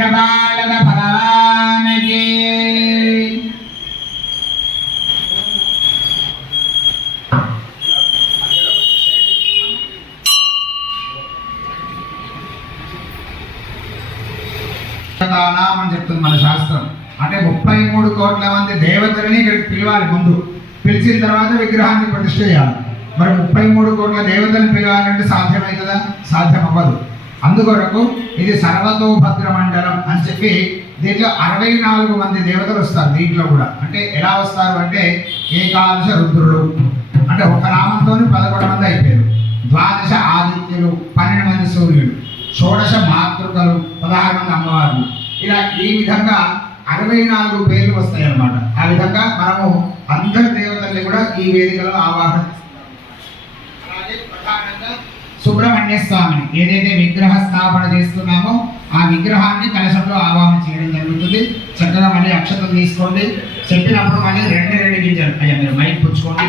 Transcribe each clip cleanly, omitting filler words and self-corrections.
చక్రపాలక భగవానికి అని చెప్తుంది మన శాస్త్రం. అంటే 33 కోట్ల మంది దేవతలని ఇక్కడికి పిలవాలి. ముందు పిలిచిన తర్వాత విగ్రహాన్ని ప్రతిష్ఠ చేయాలి. మరి 33 కోట్ల దేవతలను పిలవాలంటే సాధ్యమవుతుందా? సాధ్యం అవ్వదు. అందుకొరకు ఇది సర్వతోభద్ర మండలం అని చెప్పి దీంట్లో 64 మంది దేవతలు వస్తారు. దీంట్లో కూడా అంటే ఎలా వస్తారు అంటే ఏకాదశ రుద్రులు అంటే ఒక నామంతో 11 మంది అయిపోయారు. ద్వాదశ ఆదిత్యులు 12 మంది సూర్యుడు, షోడశ మాతృకలు 16 మంది అమ్మవార్లు. ఇలా ఈ విధంగా 64 పేర్లు వస్తాయి అన్నమాట. ఆ విధంగా మనము అందరి దేవతల్ని కూడా ఈ వేదికలో ఆవాహన. అలాగే ప్రధానంగా సుబ్రహ్మణ్య స్వామిని ఏదైతే విగ్రహ స్థాపన చేస్తున్నామో ఆ విగ్రహాన్ని కలశంలో ఆవాహన చేయడం జరుగుతుంది. చక్కగా మళ్ళీ అక్షతలు తీసుకోండి. చెప్పినప్పుడు మళ్ళీ 2 గింజలు అయ్యా మీరు మైక్ పుచ్చుకోండి.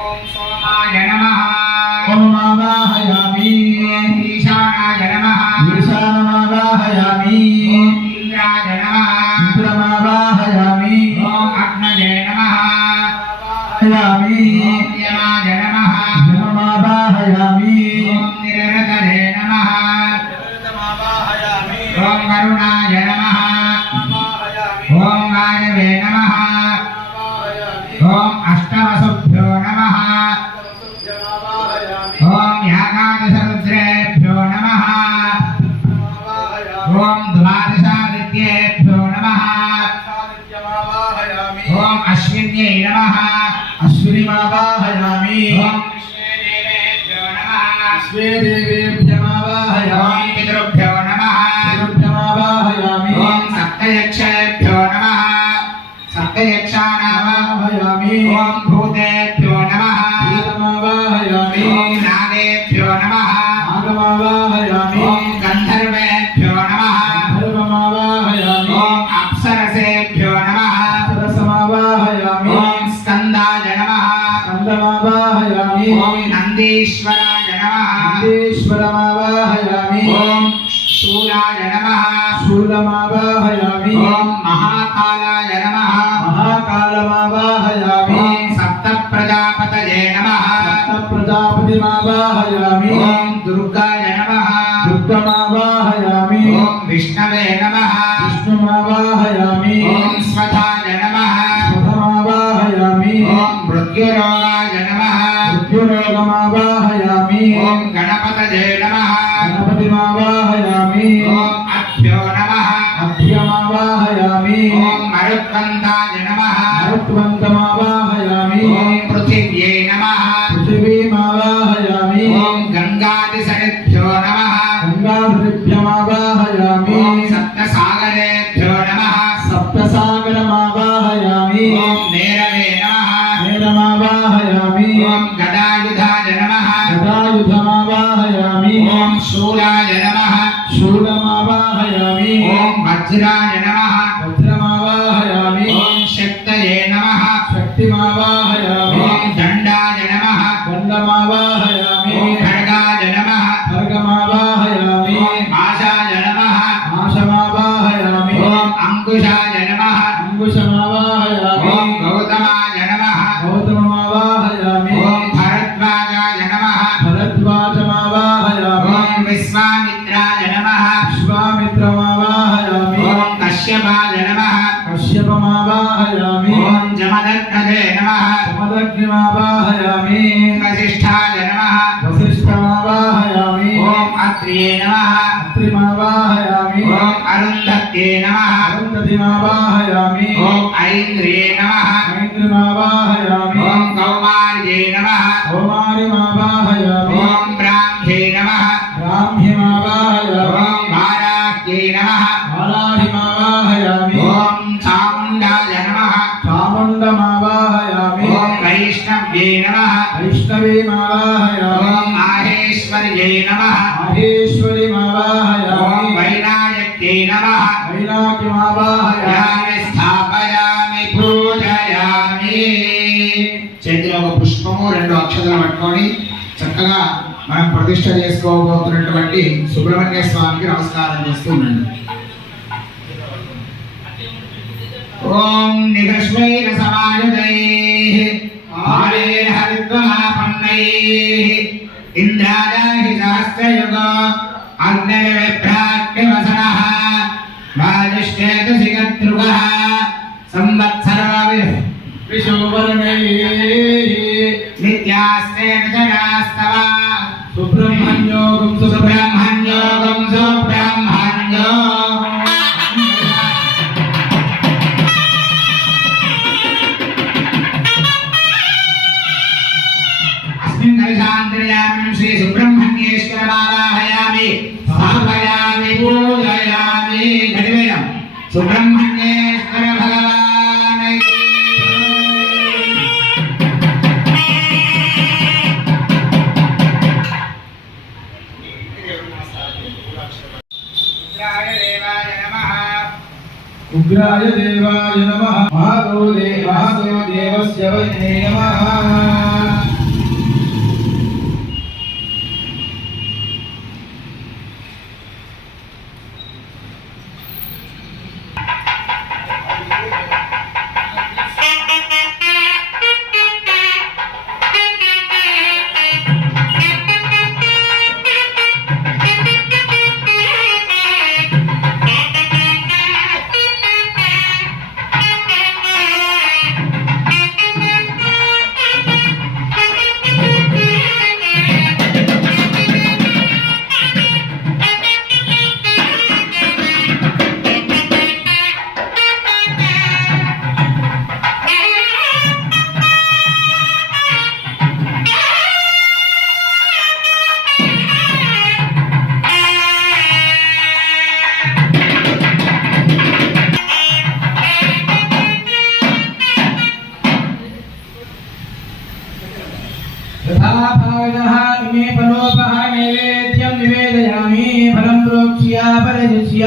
ఓం సోమాయ నమః, ఓం ఆవాహయామి. ఈశానాయ నమః, ఈశానమావాహయామి. ఓం ఇంద్రాయ నమః, ఇంద్రమావాహయామి. ఓం అగ్నయే నమః, ఆవాహయామి. ఓం యమాయ నమః, యమమావాహయామి. ఓం నిరరతరే నమః, నిరరతమావాహయామి. ఓం వరుణాయ నమః, ఆవాహయామి. ఓం వాయవే నమః, ఆవాహయామి. ఓం అష్టవసుభ్యో నమః, ఓం యాకాదశరుద్రేభ్యో నమః, ఓం ద్వాదశాదిత్యేభ్యో నమః, ఓం అశ్విన్యై నమః, అశ్వినిమావాహయామి. ఓం విష్ణుదేవేభ్యో నమః, విష్ణుదేవేభ్యమావాహయామి. ఓం పితృభ్యో నమః, పితృభ్యమావాహయామి. ఓం సప్తయక్షేభ్యో నమః, సప్తయక్షానావాహయామి. ఓం భూతేభ్యో నమః, భూతమావాహయామి. ఓం నాగేభ్యో నమః, నాగమావాహయామి. ఓం గంధర్వేభ్యో నమః, గంధర్వమావాహయామి. ఓం అప్సరసేభ్యో నమః, అప్సరసమావాహయామి. ఓం స్కందాయ నమః, స్కందమావాహయామి. ఓం నందీశ్వరాయ నమః, నందీశ్వరమావాహయామి. ఓం శూలాయ నమః, శూలమావాహయామి. ఓం మహాకాలాయ నమః, మహాకాలమావాహయామి. ఓం సప్త ప్రజాపతయే నమః, సప్త ప్రజాపతిమావాహయామి. ఓం దుర్గాయ నమః, దుర్గమావాహయామి. ఓం విష్ణవే నమః, విష్ణుమావాహయామి. ఓం స్వధాయ నమః, స్వధమావాహయామి. ఓం మృత్యురోగాయ నమః, మృత్యురోగమావాహయామి. ఓం గణపతయే నమః, గణపతిమావాహయామి. ఓం అభ్యో నమః, అభ్యమావాహయామి. ఓం మరుత్వంతాయ నమః, మరుత్వంతమావాహయామి. ఓం పృథివ్యై నమః, పృథివీమావాహయామి. ఓం గంగాదిసరిభ్యో నమః, గంగాదిభ్యమావాహయామి. ఓం సప్తసాగరేభ్యో నమః, సప్తసాగరమావాహయామి. ఓం నేరవే నమః, నేరమావాహయామి. ఓం గదాయుధాయ నమః, గదాయుధమావాహయామి. ఓం శూలాయ నమః, శూలమావాహయామి. ఓం వజ్రాయ నమః, వజ్రమావాహయామి. ఓం శక్తయే నమః, శక్తిమావాహయామి. ఓం దండాయ నమః, దండమావాహయామి. ఓం ఖడ్గాయ నమః, ఖడ్గమావాహయామి. ఓం ఆశాయ నమః, ఆశమావాహయామి. ఓం అంకుశాయ నమః, అంకుశమావాహయామి. ఓం గౌతమాయ నమః, గౌతమమావాహయామి. ఓం భరద్వాజాయ నమః, భరద్వాజమావాహయామి. ఓం విశ్వామిత్రాయ నమః, విశ్వామిత్రమావాహయామి. ఓం కశ్యపాయ నమః, కశ్యపమావాహయామి. ఓం జమదగ్నదే నమః, జమదగ్నిమావాహయామి. వసిష్ఠాయ నమః, వసిష్ఠమావాహయామి. ఓం అత్రియే నమః, అత్రిమావాహయామి. ఓం అరుంధత్యే నమః, అరుంధతిమావాహయామి. ఓం ఐంద్రియే నమః, ఐంద్రిమావాహయామి. ఓం కౌమార్యే నమః, కౌమారిమావాహయామి. ఓం బ్రాహ్మ్యే నమః, బ్రాహ్మ్యమావాహయామి. ఓం వారాహ్యే నమః, వారాహిమావాహయామి. ఓం చాముండాయ నమః, చాముండమావాహయామి. ఓం వైష్ణవ్యే నమః, వైష్ణవీమావాహయామి. ఓం మాహేశ్వర్యే నమః, మాహేశ్వరీమావాహయామి. ఓం వైనాయక్యే నమః, వైనాయకమావాహయామి. స్థాపయామి పూజయామి. చేతిలో ఒక పుష్పము 2 అక్షతలు పట్టుకొని చక్కగా మనం ప్రతిష్ఠ చేసుకోబోతున్నటువంటి సుబ్రహ్మణ్య స్వామికి నమస్కారం చేస్తున్నాను. ఓం నిగశ్వైర సమాయుధైః ఆరేణ హరిద్వమాపన్నైః ఇంద్రాదాహి సహస్రయుగో అగ్నిర్విభ్రాగ్నివసనః వాయుష్యేతసిగద్రుగः సంవత్సరో విశోవర్ణైః నిత్యాస్తే జనాస్తవ సుబ్రహ్మణ్యోగం సుబ్రహ్మణ్యోగం సుబ్రహ్మణ్యో अस्मिन् कलशान्तर्यामिं श्री सुब्रह्मण्येश्वरमावाहयामि स्थापयामि पूजयामि घटिवेदं सुब्रह्मण्येश्वर भगवान् की उग्राय देवाय नमः महादेवस्य वै नमः यथाभावः इमे फलोपः नैवेद्यं निवेदयामि फलं प्रोक्ष्य परजुष्य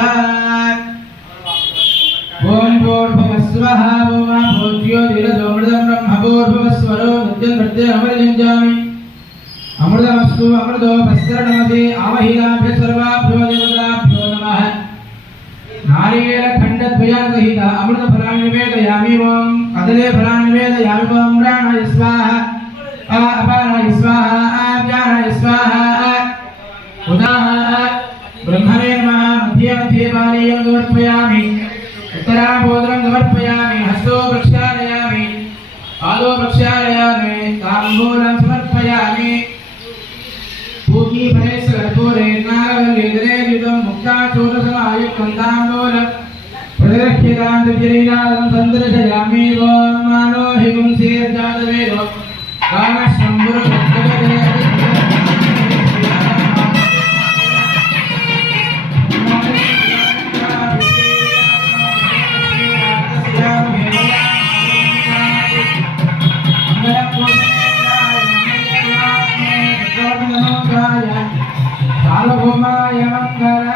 ओम भूर्भुवस्वः ओम भूज्यो धीरजोमृतं ब्रह्मभूर्भुवस्वरो नित्यं नृत्यं अमृतञ्जामि अमृतमस्तु अमृतो भस्करणमते आवहिनाभ्य सर्वाभ्यो देवताभ्यो नमः नारिकेलखण्डद्वयान् सहित अमृतफलानि निवेदयामि ओम कदली फलानि निवेदयामि ओम प्राणाय स्वाहा अपानाय स्वाहा आव्यानाय स्वाहा उदाः ब्रह्मणे नमः मध्ये मध्ये पानीयं समर्पयामि उत्तराभोदनं समर्पयामि हस्तो प्रक्षालयामि पादो प्रक्षालयामि ताम्बूलं समर्पयामि पूगी फलेश कर्पूरे नारवेदने युतं मुक्ताचूर्णसमायुक्तं ताम्बूलं प्रदर्श्यतां दिव्यलीलां सन्दर्शयामि ओम मानो हि पुंसीर्जातवेदो कामशम्भुर भक्तगदे सार्वभौमाय मंगल